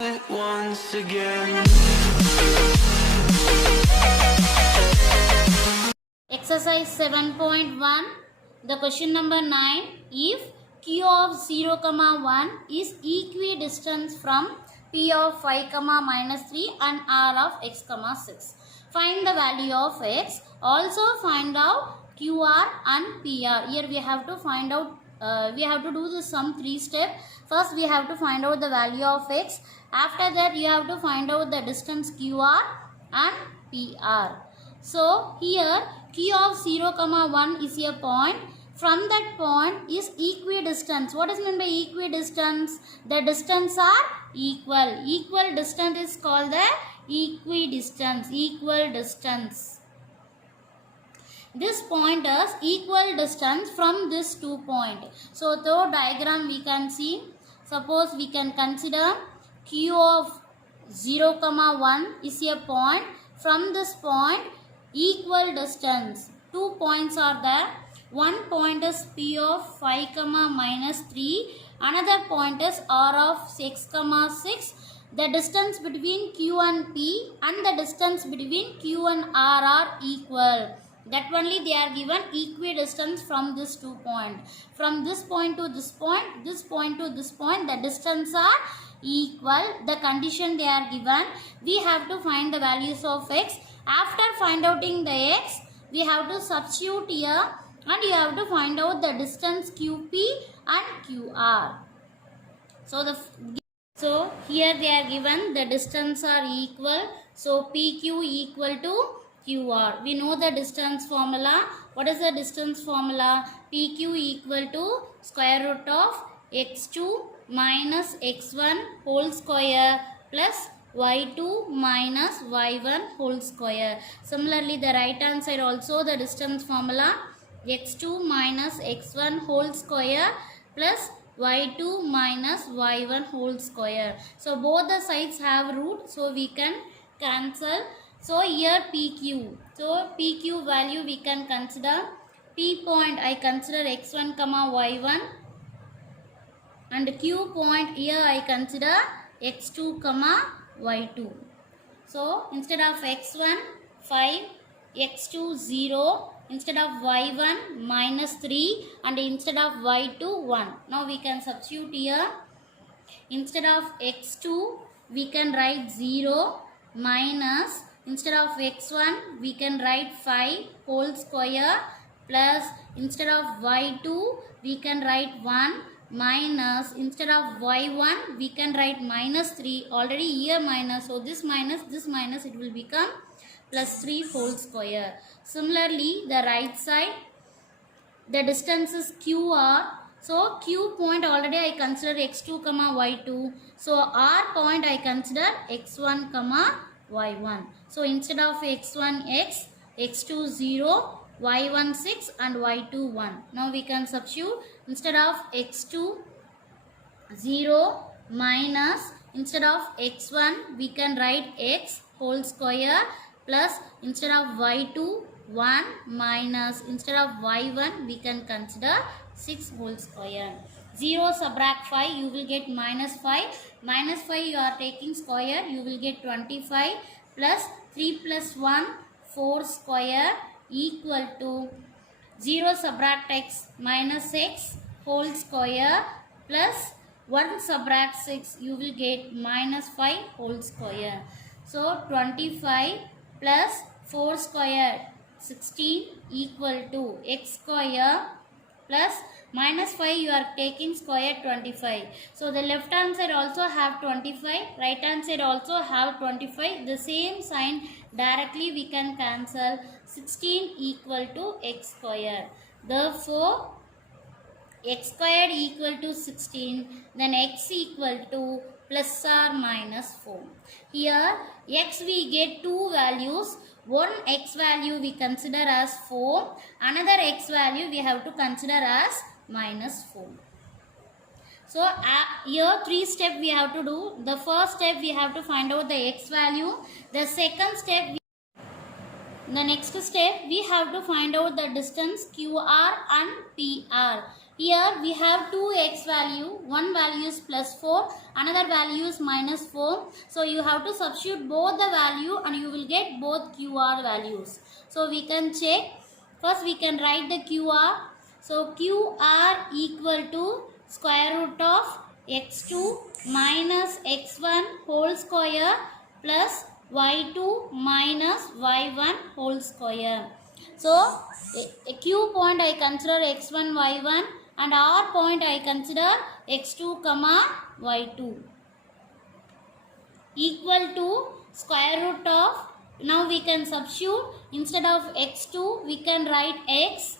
once again. Exercise 7.1. The question number 9. If Q of 0, 1 is equidistant from P of 5, minus 3 and R of x, 6. Find the value of x. Also find out QR and PR. Here we have to find out, we have to do the sum 3 step. First we have to find out the value of x. After that you have to find out the distance QR and PR. So here Q of 0, 1 is a point. From that point is equidistance. What is meant by equidistance? The distance are equal. Equal distance is called the equidistance. Equal distance. This point is equal distance from this 2 point. So through diagram we can see. Suppose we can consider Q of 0, 1 is a point. From this point equal distance. 2 points are there. One point is P of 5, minus 3. Another point is R of x, 6. The distance between Q and P and the distance between Q and R are equal. That only they are given equidistance from this 2 point. From this point to this point to this point, the distance are equal. The condition they are given. We have to find the values of x. After find outing the x, we have to substitute here and you have to find out the distance QP and QR. So here they are given the distance are equal. So PQ equal to QR. We know the distance formula. What is the distance formula? PQ equal to square root of x2 minus x1 whole square plus y2 minus y1 whole square. Similarly, the right hand side also the distance formula x2 minus x1 whole square plus y2 minus y1 whole square. So both the sides have root, so we can cancel. So here PQ. So PQ value we can consider. P point I consider x1, y1 and Q point here I consider x2, y2. So instead of x1 5, x2 0, instead of y1 minus 3 and instead of y2 1. Now we can substitute here. Instead of x2 we can write 0 minus, instead of x1 we can write 5 whole square plus, instead of y2 we can write 1 minus, instead of y1 we can write minus 3. Already here minus, so this minus it will become plus 3 whole square. Similarly the right side, the distance is QR. So Q point already I consider x2, y2. So R point I consider x1, y1. So instead of x1 x, x2 0, y1 6 and y2 1. Now we can substitute. Instead of x2 0 minus, instead of x1 we can write x whole square plus, instead of y2 1 minus, instead of y1 we can consider 6 whole square. 0 subtract 5 you will get minus 5. Minus 5 you are taking square, you will get 25 plus 3 plus 1 4 square equal to 0 subtract x minus x whole square plus 1 subtract 6 you will get minus 5 whole square. So 25 plus 4 square 16 equal to x square plus minus 5 you are taking square 25. So the left hand side also have 25, right hand side also have 25. The same sign directly we can cancel. 16 equal to x square. Therefore x squared equal to 16, then x equal to plus or minus 4. Here x we get two values. One x value we consider as 4, another x value we have to consider as minus 4. So here 3 steps we have to do. The first step we have to find out the x value. The second step, the next step we have to find out the distance QR and PR. Here we have two x value, one value is plus 4, another value is minus 4. So you have to substitute both the value and you will get both QR values. So we can check. First we can write the QR. So QR equal to square root of x2 minus x1 whole square plus y2 minus y1 whole square. So a Q point I consider x1 y1 and R point I consider x2 comma y2 equal to square root of, now we can substitute, instead of x2 we can write x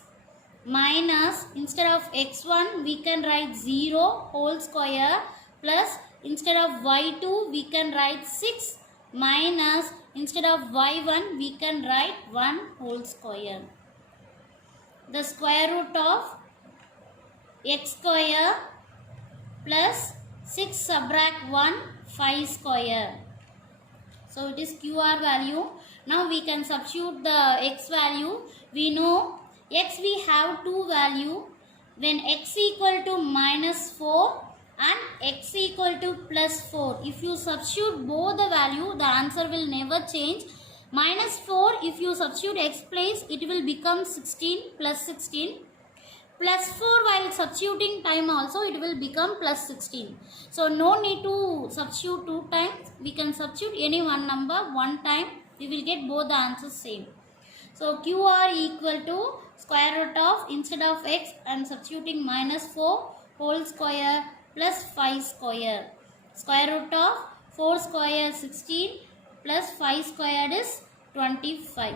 minus, instead of x1 we can write 0 whole square plus, instead of y2 we can write 6 minus, instead of y1 we can write 1 whole square. The square root of x square plus 6 subtract 1 5 square. So it is QR value. Now we can substitute the x value. We know x we have two value. When x equal to minus 4 and x equal to plus 4. If you substitute both the value, the answer will never change. Minus 4, if you substitute x place, it will become 16 plus 16. Plus 4 while substituting time also it will become plus 16. So no need to substitute two times. We can substitute any one number one time. We will get both the answers same. So QR equal to square root of, instead of x I am substituting minus 4 whole square plus 5 square. Square root of 4 square 16 plus 5 squared is 25.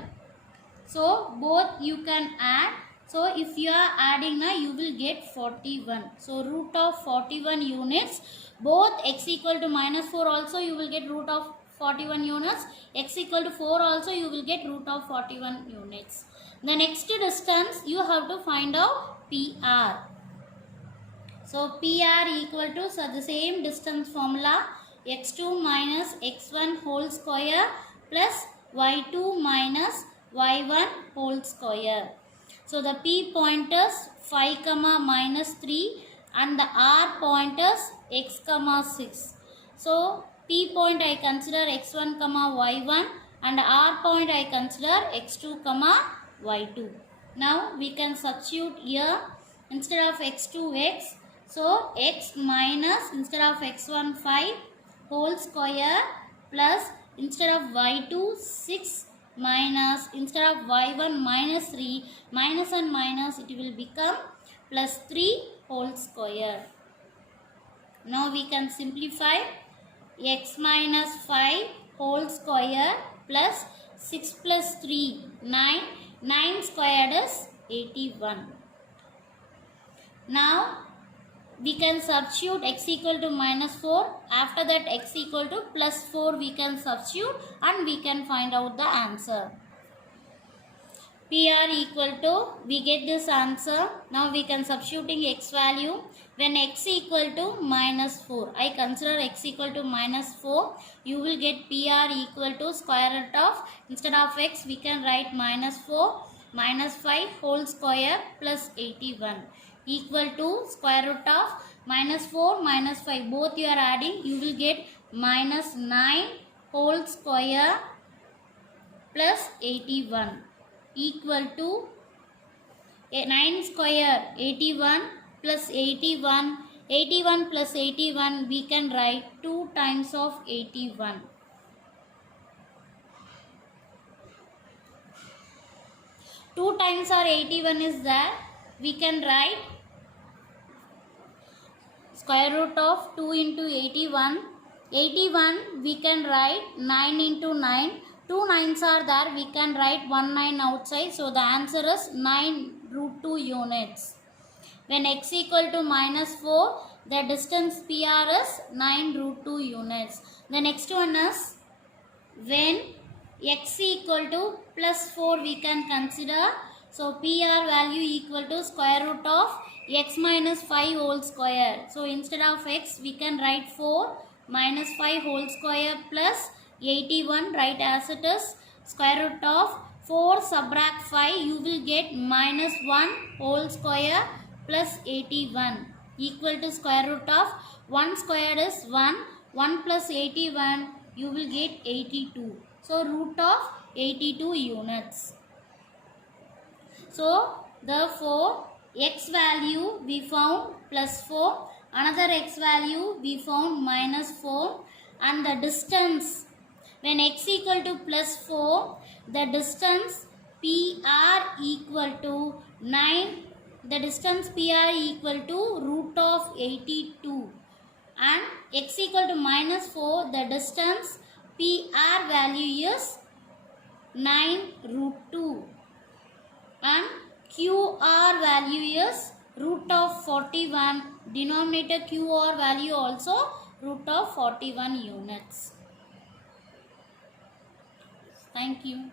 So both you can add. So if you are adding now you will get 41. So root of 41 units. Both x equal to minus 4 also you will get root of 41 units. X equal to 4 also you will get root of 41 units. The next distance you have to find out PR. So PR equal to, so the same distance formula, x2 minus x1 whole square plus y2 minus y1 whole square. So the P pointers 5 comma minus 3 and the R pointers x comma 6. So P point I consider x1 comma y1 and R point I consider x2 comma y2. Now we can substitute here, instead of x2 x. So x minus, instead of x1 5 whole square plus, instead of y2 6 minus, instead of y1 minus 3, minus and minus it will become plus 3 whole square. Now we can simplify, x minus 5 whole square plus 6 plus 3 9, 9 squared is 81. Now we can substitute x equal to minus 4. After that x equal to plus 4 we can substitute and we can find out the answer. PR equal to, we get this answer. Now we can substituting x value. When x equal to minus 4, I consider x equal to minus 4, you will get PR equal to square root of, instead of x we can write minus 4 minus 5 whole square plus 81 equal to square root of minus 4 minus 5, both you are adding, you will get minus 9 whole square plus 81 equal to 9 square 81 plus 81, 81 plus 81 we can write 2 times of 81. Two times or 81 is that we can write square root of 2 into 81. 81 we can write 9 into 9. 2 9s are there, we can write 1 9 outside. So the answer is 9 root 2 units. When x equal to minus 4, the distance PR is 9 root 2 units. The next one is when x equal to plus 4 we can consider. So PR value equal to square root of x minus 5 whole square. So instead of x we can write 4 minus 5 whole square plus 81, write as it is. Square root of 4 subtract 5 you will get minus 1 whole square plus 81 equal to square root of 1 squared is 1. 1 plus 81 you will get 82. So root of 82 units. So therefore x value we found plus 4, another x value we found minus 4, and the distance when x equal to plus 4, the distance PR equal to 9, the distance PR equal to root of 82, and x equal to minus 4, the distance PR value is 9 root 2, and QR value is root of 41, denominator QR value also root of 41 units. Thank you.